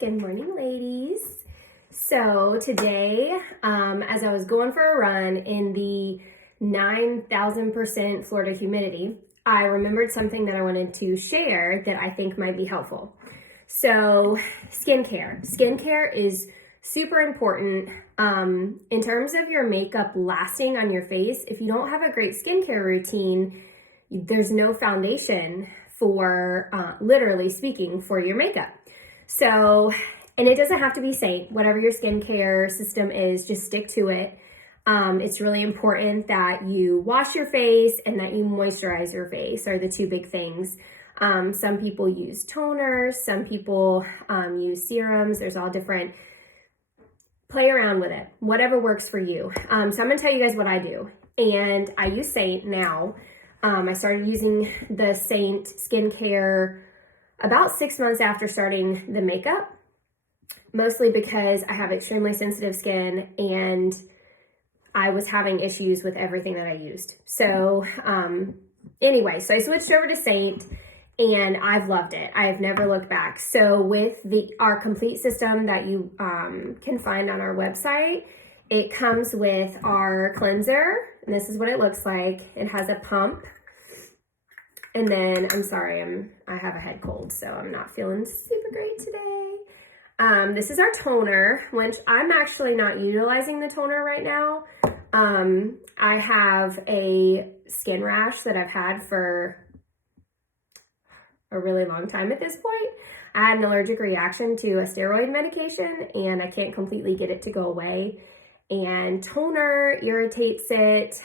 Good morning, ladies. So today, as I was going for a run in the 9,000% Florida humidity, I remembered something that I wanted to share that I think might be helpful. So skincare. Skincare is super important in terms of your makeup lasting on your face. If you don't have a great skincare routine, there's no foundation for, literally speaking, for your makeup. So, and it doesn't have to be Seint. Whatever your skincare system is, just stick to it. It's really important that you wash your face and that you moisturize your face are the two big things. Some people use toners, some people use serums. There's all different. Play around with it, whatever works for you. So I'm gonna tell you guys what I do. And I use Seint now. I started using the Seint skincare about 6 months after starting the makeup, mostly because I have extremely sensitive skin and I was having issues with everything that I used. So anyway, so I switched over to Seint and I've loved it. I've never looked back. So with our complete system that you can find on our website, it comes with our cleanser, and this is what it looks like. It has a pump. And then, I'm sorry, I have a head cold, so I'm not feeling super great today. This is our toner, which I'm actually not utilizing the toner right now. I have a skin rash that I've had for a really long time at this point. I had an allergic reaction to a steroid medication, and I can't completely get it to go away. And toner irritates it.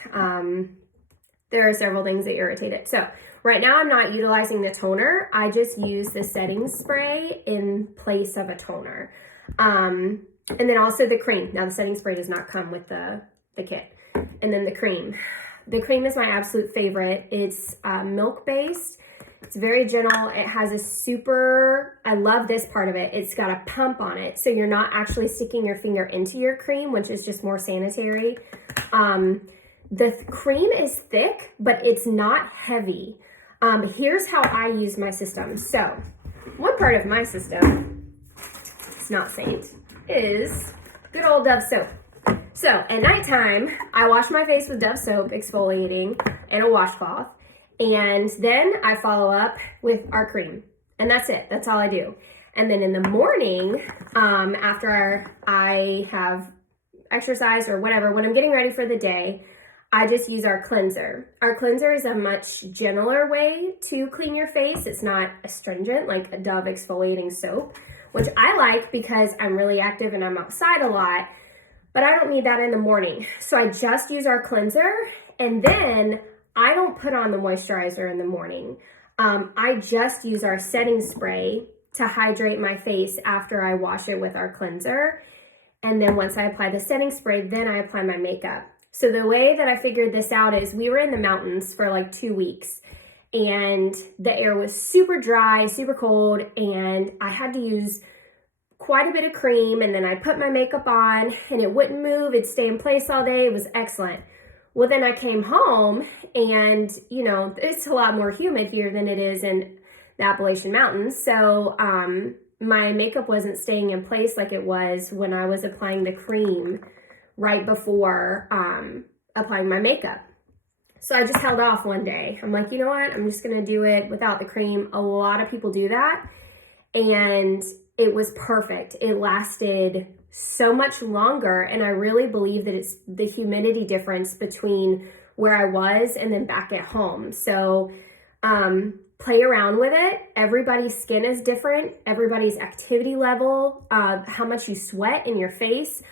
There are several things that irritate it. So right now I'm not utilizing the toner. I just use the setting spray in place of a toner. And then also the cream. Now the setting spray does not come with the kit. And then the cream. The cream is my absolute favorite. It's milk-based. It's very gentle. It has I love this part of it. It's got a pump on it. So you're not actually sticking your finger into your cream, which is just more sanitary. The cream is thick, but it's not heavy. Here's how I use my system. So one part of my system, it's not Seint, is good old Dove soap. So at nighttime, I wash my face with Dove soap, exfoliating, and a washcloth. And then I follow up with our cream. And that's it. That's all I do. And then in the morning, after I have exercised or whatever, when I'm getting ready for the day, I just use our cleanser. Our cleanser is a much gentler way to clean your face. It's not astringent like a Dove exfoliating soap, which I like because I'm really active and I'm outside a lot, but I don't need that in the morning. So I just use our cleanser, and then I don't put on the moisturizer in the morning. I just use our setting spray to hydrate my face after I wash it with our cleanser. And then once I apply the setting spray, then I apply my makeup. So the way that I figured this out is we were in the mountains for like 2 weeks and the air was super dry, super cold, and I had to use quite a bit of cream, and then I put my makeup on and it wouldn't move. It'd stay in place all day. It was excellent. Well, then I came home and, it's a lot more humid here than it is in the Appalachian Mountains. So my makeup wasn't staying in place like it was when I was applying the cream right before applying my makeup. So I just held off one day. I'm like, you know what? I'm just going to do it without the cream. A lot of people do that. And it was perfect. It lasted so much longer. And I really believe that it's the humidity difference between where I was and then back at home. So play around with it. Everybody's skin is different. Everybody's activity level, how much you sweat in your face,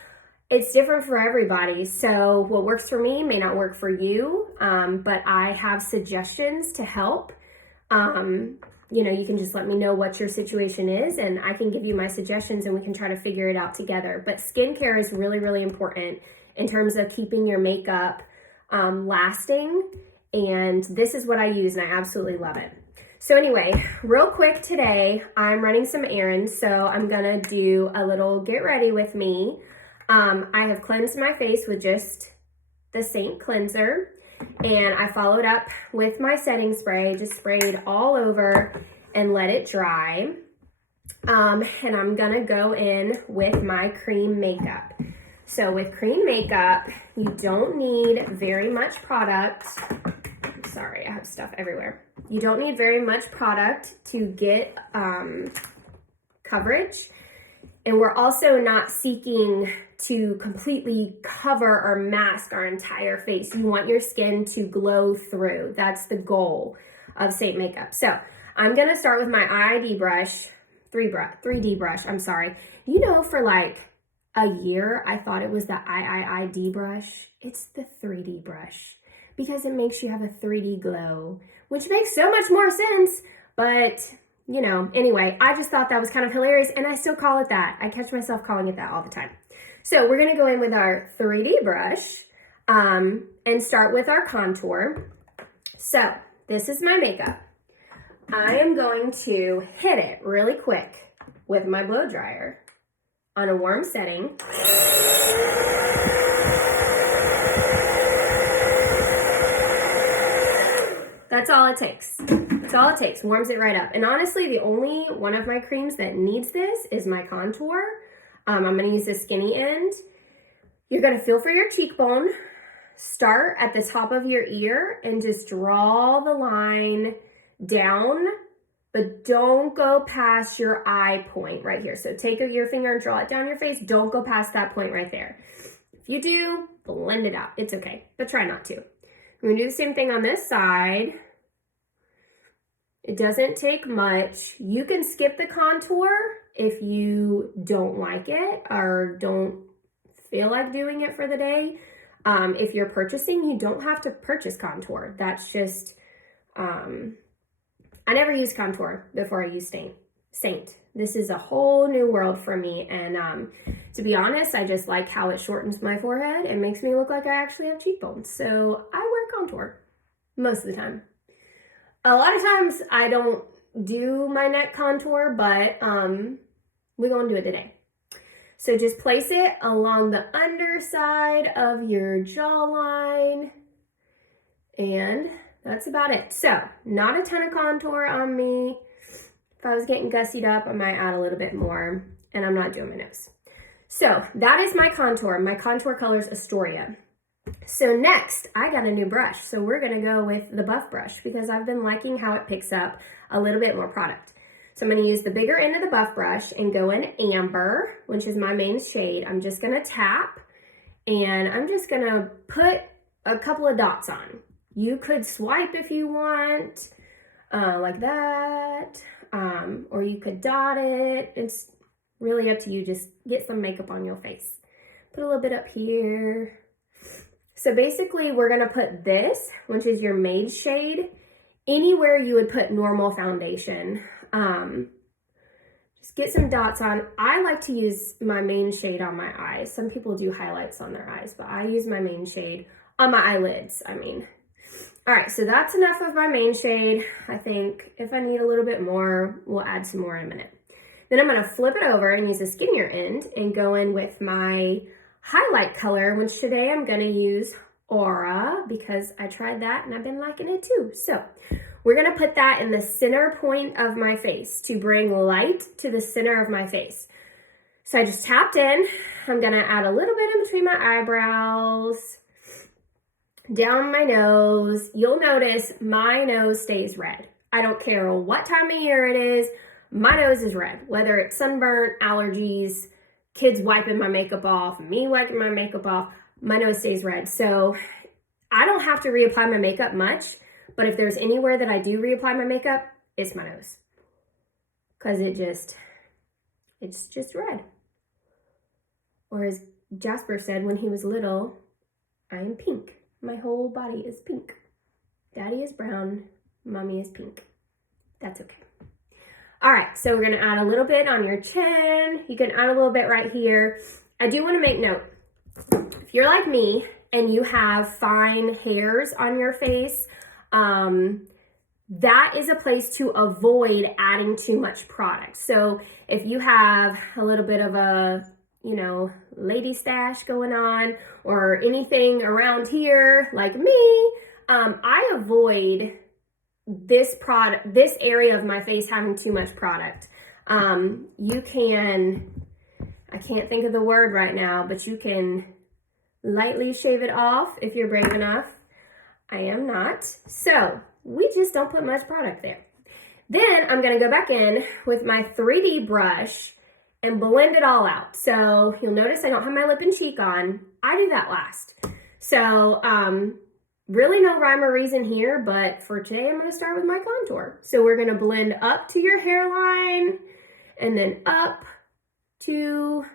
it's different for everybody. So what works for me may not work for you, but I have suggestions to help. You can just let me know what your situation is and I can give you my suggestions and we can try to figure it out together. But skincare is really, really important in terms of keeping your makeup lasting. And this is what I use and I absolutely love it. So anyway, real quick today, I'm running some errands. So I'm gonna do a little get ready with me. I have cleansed my face with just the Seint cleanser, and I followed up with my setting spray, just sprayed all over and let it dry. And I'm gonna go in with my cream makeup. So with cream makeup, you don't need very much product. Sorry, I have stuff everywhere. You don't need very much product to get coverage. And we're also not seeking to completely cover or mask our entire face. You want your skin to glow through. That's the goal of Seint makeup. So I'm gonna start with my ID brush, 3D brush, I'm sorry. You know, for like a year, I thought it was the ID brush. It's the 3D brush because it makes you have a 3D glow, which makes so much more sense, but you know, anyway, I just thought that was kind of hilarious, and I still call it that. I catch myself calling it that all the time. So we're gonna go in with our 3D brush and start with our contour. So this is my makeup. I am going to hit it really quick with my blow dryer on a warm setting. That's all it takes. That's all it takes. Warms it right up. And honestly, the only one of my creams that needs this is my contour. I'm going to use the skinny end. You're going to feel for your cheekbone. Start at the top of your ear and just draw the line down, but don't go past your eye point right here. So take your finger and draw it down your face. Don't go past that point right there. If you do, blend it out. It's okay, but try not to. I'm going to do the same thing on this side. It doesn't take much. You can skip the contour if you don't like it or don't feel like doing it for the day. If you're purchasing, you don't have to purchase contour. That's just, I never used contour before I used Seint. This is a whole new world for me. And to be honest, I just like how it shortens my forehead and makes me look like I actually have cheekbones. So I wear contour most of the time. A lot of times I don't do my neck contour, but we're gonna do it today. So just place it along the underside of your jawline, and that's about it. So not a ton of contour on me. If I was getting gussied up, I might add a little bit more, and I'm not doing my nose. So that is my contour. My contour color is Astoria. So next, I got a new brush. So we're gonna go with the buff brush because I've been liking how it picks up a little bit more product. So I'm gonna use the bigger end of the buff brush and go in Amber, which is my main shade. I'm just gonna tap, and I'm just gonna put a couple of dots on. You could swipe if you want, like that, or you could dot it. It's really up to you. Just get some makeup on your face. Put a little bit up here. So basically, we're gonna put this, which is your maid shade, anywhere you would put normal foundation. Just get some dots on. I like to use my main shade on my eyes. Some people do highlights on their eyes, but I use my main shade on my eyelids, I mean. All right, so that's enough of my main shade. I think if I need a little bit more, we'll add some more in a minute. Then I'm gonna flip it over and use the skinnier end and go in with my highlight color, which today I'm gonna use Aura because I tried that and I've been liking it too. So we're gonna put that in the center point of my face to bring light to the center of my face. So I just tapped in. I'm gonna add a little bit in between my eyebrows, down my nose. You'll notice my nose stays red. I don't care what time of year it is, my nose is red, whether it's sunburn, allergies, kids wiping my makeup off, me wiping my makeup off, my nose stays red. So I don't have to reapply my makeup much, but if there's anywhere that I do reapply my makeup, it's my nose. Because it's just red. Or as Jasper said when he was little, I am pink. My whole body is pink. Daddy is brown, mommy is pink. That's okay. All right, so we're gonna add a little bit on your chin. You can add a little bit right here. I do wanna make note, if you're like me and you have fine hairs on your face, that is a place to avoid adding too much product. So if you have a little bit of a, lady stash going on or anything around here like me, I avoid this area of my face having too much product. You can, I can't think of the word right now, but you can lightly shave it off if you're brave enough. I am not. So we just don't put much product there. Then I'm going to go back in with my 3D brush and blend it all out. So you'll notice I don't have my lip and cheek on. I do that last. So really no rhyme or reason here, but for today I'm going to start with my contour. So we're going to blend up to your hairline and then up your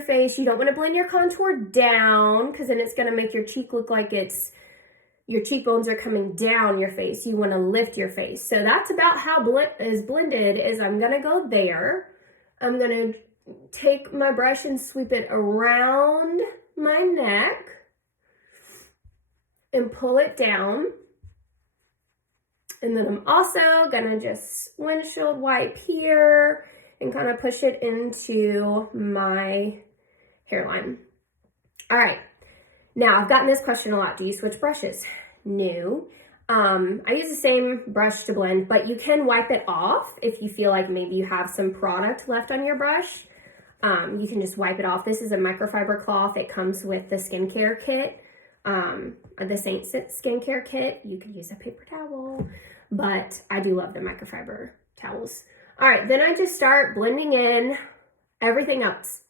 face. You don't want to blend your contour down because then it's going to make your cheek look like your cheekbones are coming down your face. You want to lift your face. So that's about how is blended is I'm going to go there. I'm going to take my brush and sweep it around my neck and pull it down. And then I'm also going to just windshield wipe here and kind of push it into my hairline. All right. Now, I've gotten this question a lot. Do you switch brushes? No. I use the same brush to blend, but you can wipe it off if you feel like maybe you have some product left on your brush. You can just wipe it off. This is a microfiber cloth. It comes with the skincare kit, the Seint skincare kit. You could use a paper towel, but I do love the microfiber towels. All right, then I just start blending in everything else.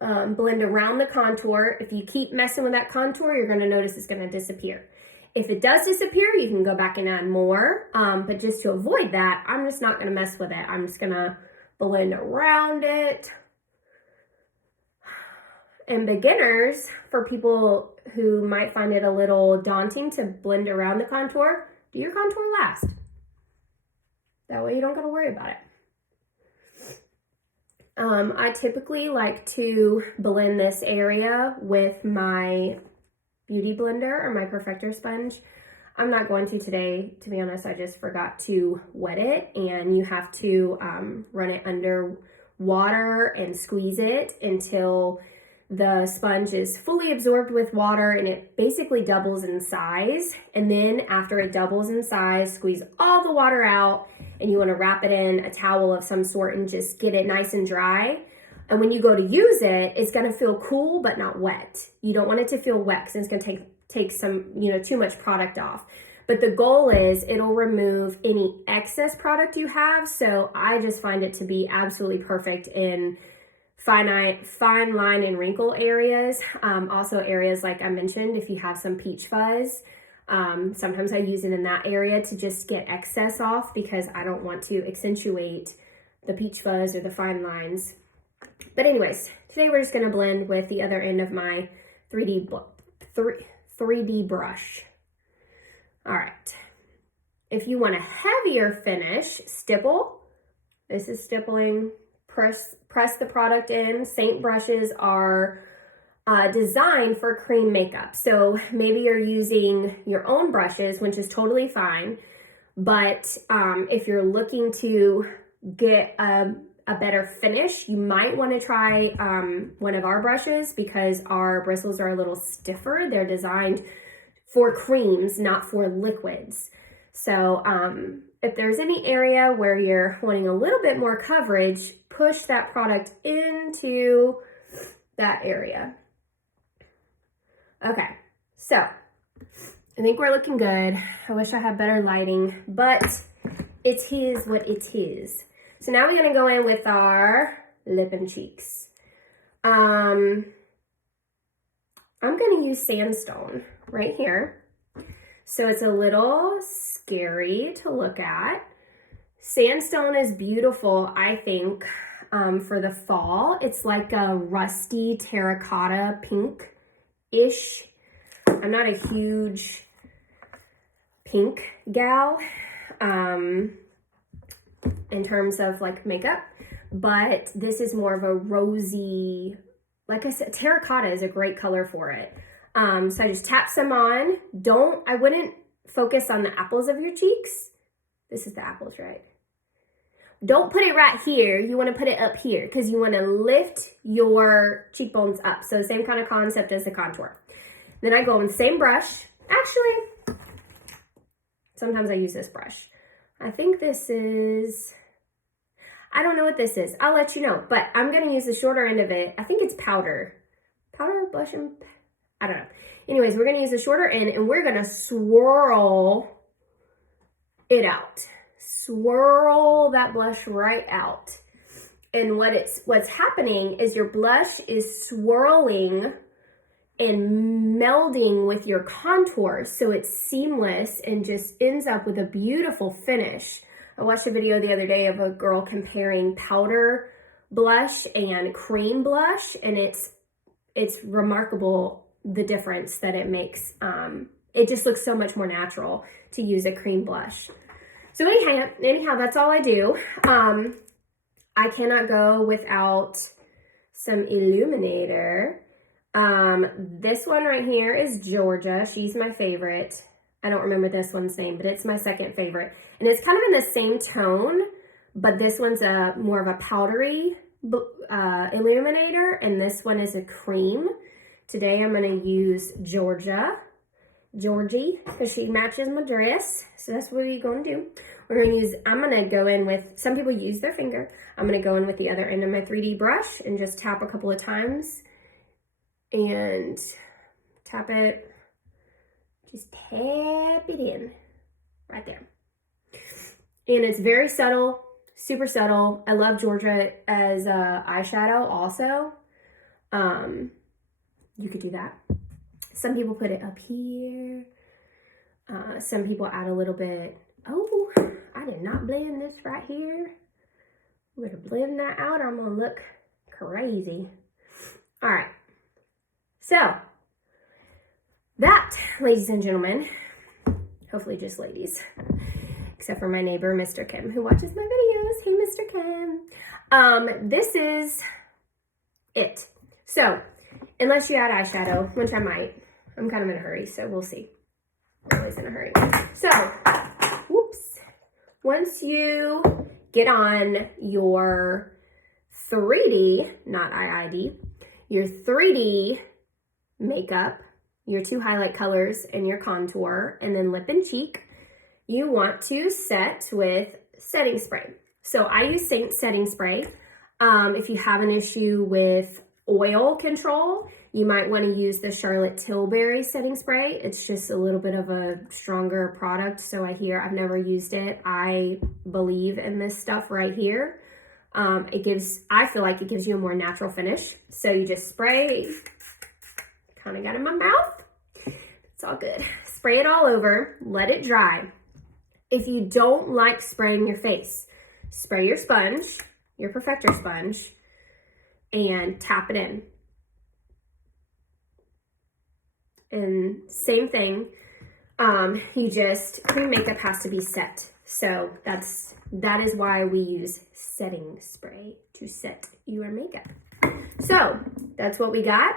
Blend around the contour. If you keep messing with that contour, you're going to notice it's going to disappear. If it does disappear, you can go back and add more. But just to avoid that, I'm just not going to mess with it. I'm just going to blend around it. And beginners, for people who might find it a little daunting to blend around the contour, do your contour last. That way you don't got to worry about it. I typically like to blend this area with my beauty blender or my perfector sponge. I'm not going to today, to be honest. I just forgot to wet it, and you have to run it under water and squeeze it until the sponge is fully absorbed with water and it basically doubles in size. And then after it doubles in size, squeeze all the water out, and you want to wrap it in a towel of some sort and just get it nice and dry. And when you go to use it, it's going to feel cool but not wet. You don't want it to feel wet because it's going to take some, too much product off. But the goal is it'll remove any excess product you have. So I just find it to be absolutely perfect in fine line and wrinkle areas. Also areas like I mentioned, if you have some peach fuzz, sometimes I use it in that area to just get excess off because I don't want to accentuate the peach fuzz or the fine lines. But anyways, today we're just going to blend with the other end of my 3D brush. All right. If you want a heavier finish, stipple. This is stippling. Press the product in. Seint brushes are designed for cream makeup. So maybe you're using your own brushes, which is totally fine. But if you're looking to get a better finish, you might want to try one of our brushes because our bristles are a little stiffer. They're designed for creams, not for liquids. So if there's any area where you're wanting a little bit more coverage, push that product into that area. Okay, so I think we're looking good. I wish I had better lighting, but it is what it is. So now we're gonna go in with our lip and cheeks. I'm gonna use sandstone right here. So it's a little scary to look at. Sandstone is beautiful, I think, for the fall. It's like a rusty terracotta pink-ish. I'm not a huge pink gal in terms of like makeup, but this is more of a rosy, like I said, terracotta is a great color for it. So I just tap some on. I wouldn't focus on the apples of your cheeks. This is the apples, right? Don't put it right here. You want to put it up here because you want to lift your cheekbones up. So same kind of concept as the contour. Then I go in the same brush. Actually, Sometimes I use this brush. I think this is, I don't know what this is. I'll let you know, but I'm going to use the shorter end of it. I think it's powder. Powder, blush, and I don't know. Anyways, we're going to use the shorter end and we're going to swirl it out. Swirl that blush right out. And what's happening is your blush is swirling and melding with your contour, so it's seamless and just ends up with a beautiful finish. I watched a video the other day of a girl comparing powder blush and cream blush, and it's remarkable the difference that it makes. It just looks so much more natural to use a cream blush. So anyhow, that's all I do. I cannot go without some illuminator. This one right here is Georgia. She's my favorite. I don't remember this one's name, but it's my second favorite. And it's kind of in the same tone, but this one's more of a powdery illuminator, and this one is a cream. Today I'm going to use Georgie, because she matches my dress. So that's what we're going to do. I'm going to go in with, some people use their finger. I'm going to go in with the other end of my 3D brush and just tap a couple of times. And tap it, just tap it in right there. And it's very subtle, super subtle. I love Georgia as a eyeshadow also. You could do that. Some people put it up here. Some people add a little bit. Oh, I did not blend this right here. I'm gonna blend that out or I'm gonna look crazy. All right. So that, ladies and gentlemen, hopefully just ladies, except for my neighbor, Mr. Kim, who watches my videos. Hey, Mr. Kim. This is it. So unless you add eyeshadow, which I might, I'm kind of in a hurry, so we'll see. I'm always in a hurry. So, whoops. Once you get on your 3D, not IID, your 3D makeup, your 2 highlight colors, and your contour, and then lip and cheek, you want to set with setting spray. So I use Seint setting spray. If you have an issue with oil control, you might want to use the Charlotte Tilbury setting spray. It's just a little bit of a stronger product, so I've never used it. I believe in this stuff right here. I feel like it gives you a more natural finish. So you just spray, kind of got in my mouth. It's all good. Spray it all over, let it dry. If you don't like spraying your face, spray your sponge, your Perfector sponge, and tap it in. And same thing, cream makeup has to be set. So that is why we use setting spray to set your makeup. So that's what we got.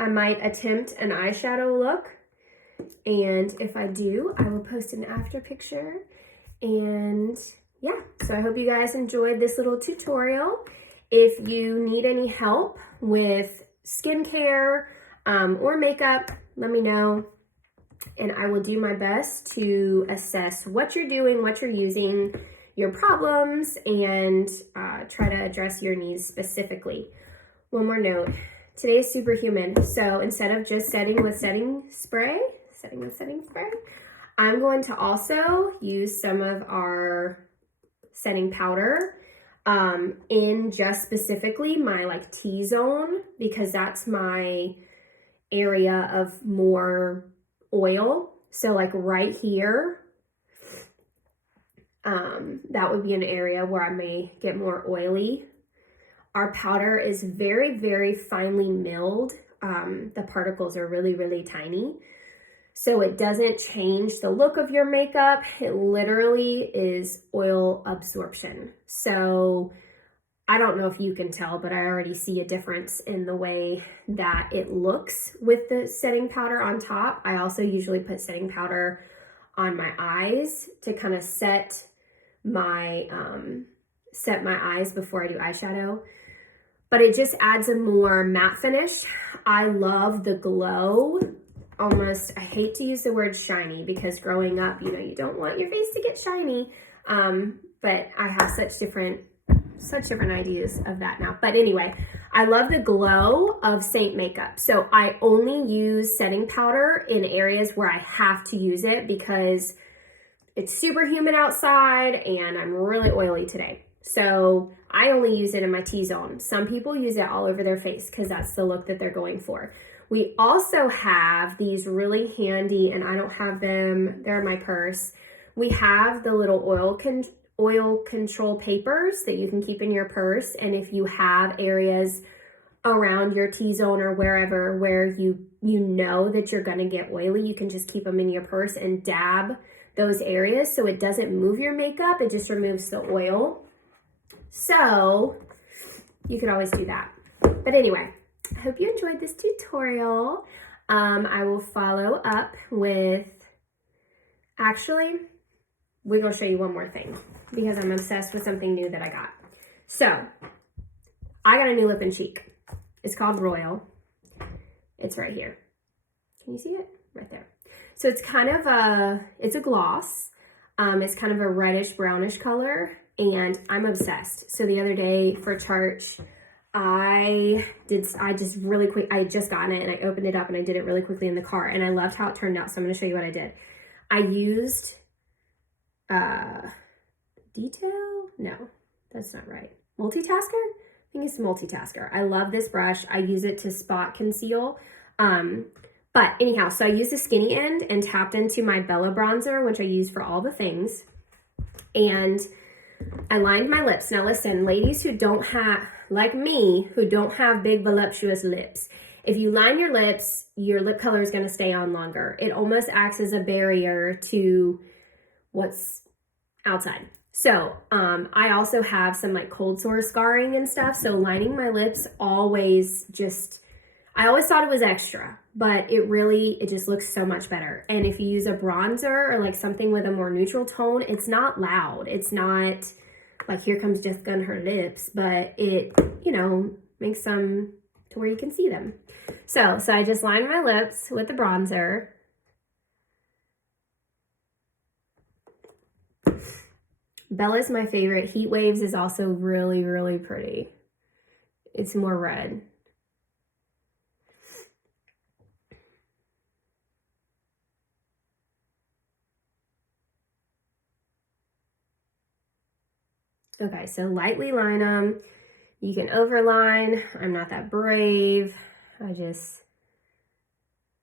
I might attempt an eyeshadow look. And if I do, I will post an after picture. And yeah, so I hope you guys enjoyed this little tutorial. If you need any help with skincare or makeup, let me know. And I will do my best to assess what you're doing, what you're using, your problems, and try to address your needs specifically. One more note, today is superhuman. So instead of just setting with setting spray, I'm going to also use some of our setting powder in just specifically my T-zone, because that's my area of more oil. So right here, that would be an area where I may get more oily. Our powder is very, very finely milled. The particles are really, really tiny. So it doesn't change the look of your makeup. It literally is oil absorption. So I don't know if you can tell, but I already see a difference in the way that it looks with the setting powder on top. I also usually put setting powder on my eyes to kind of set my eyes before I do eyeshadow. But it just adds a more matte finish. I love the glow almost, I hate to use the word shiny because growing up, you know, you don't want your face to get shiny. But I have such different ideas of that now. But anyway, I love the glow of Seint makeup. So I only use setting powder in areas where I have to use it because it's super humid outside and I'm really oily today. So I only use it in my T-zone. Some people use it all over their face because that's the look that they're going for. We also have these really handy, and I don't have them, they're in my purse. We have the little oil control papers that you can keep in your purse. And if you have areas around your T-zone or wherever where you know that you're gonna get oily, you can just keep them in your purse and dab those areas so it doesn't move your makeup, it just removes the oil. So you could always do that. But anyway, I hope you enjoyed this tutorial. I will follow up with, actually, we're gonna show you one more thing because I'm obsessed with something new that I got. So I got a new lip and cheek. It's called Royal. It's right here. Can you see it? Right there. So it's kind of it's a gloss. It's kind of a reddish brownish color and I'm obsessed. So the other day for church, I just got it and I opened it up and I did it really quickly in the car and I loved how it turned out. So I'm going to show you what I did. I used detail? No, that's not right. Multitasker? I think it's multitasker. I love this brush. I use it to spot conceal. But anyhow, so I used the skinny end and tapped into my Bella bronzer, which I use for all the things. And I lined my lips. Now listen, ladies who don't have, like me, who don't have big voluptuous lips, if you line your lips, your lip color is going to stay on longer. It almost acts as a barrier to what's outside. So I also have some like cold sore scarring and stuff. So lining my lips always just, I always thought it was extra, but it just looks so much better. And if you use a bronzer or like something with a more neutral tone, it's not loud. It's not like here comes Jessica and her lips, but it, you know, makes them to where you can see them. So I just lined my lips with the bronzer. Bella's my favorite. Heat Waves is also really, really pretty. It's more red. Okay, so lightly line them. You can overline. I'm not that brave. I just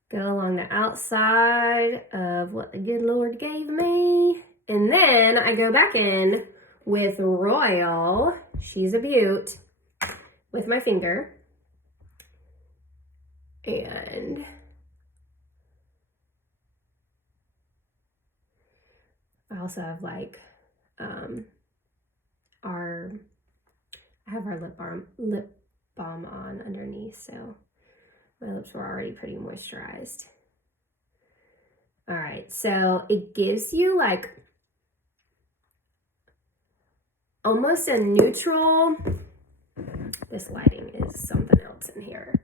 go along the outside of what the good Lord gave me. And then I go back in with Royal, she's a beaut, with my finger. And I also have like, I have our lip balm on underneath, so my lips were already pretty moisturized. All right, so it gives you like almost a neutral, this lighting is something else in here.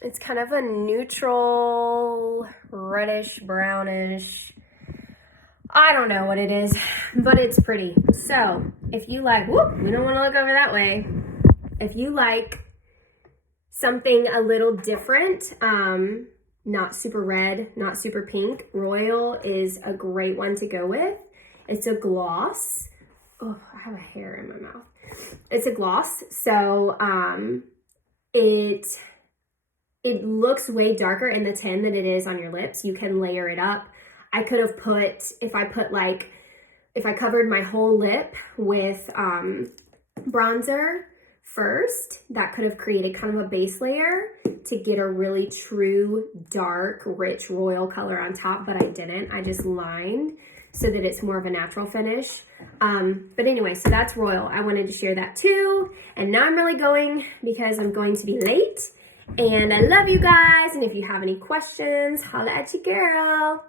It's kind of a neutral, reddish, brownish, I don't know what it is, but it's pretty. So if you like, whoop, we don't want to look over that way. If you like something a little different, not super red, not super pink, Royal is a great one to go with. It's a gloss. Oh, I have a hair in my mouth. It's a gloss, so it looks way darker in the tin than it is on your lips. You can layer it up. I could have put, if I covered my whole lip with bronzer first, that could have created kind of a base layer to get a really true, dark, rich royal color on top, but I didn't. I just lined so that it's more of a natural finish. But anyway, so that's Royal. I wanted to share that too. And now I'm really going because I'm going to be late. And I love you guys. And if you have any questions, holla at your girl.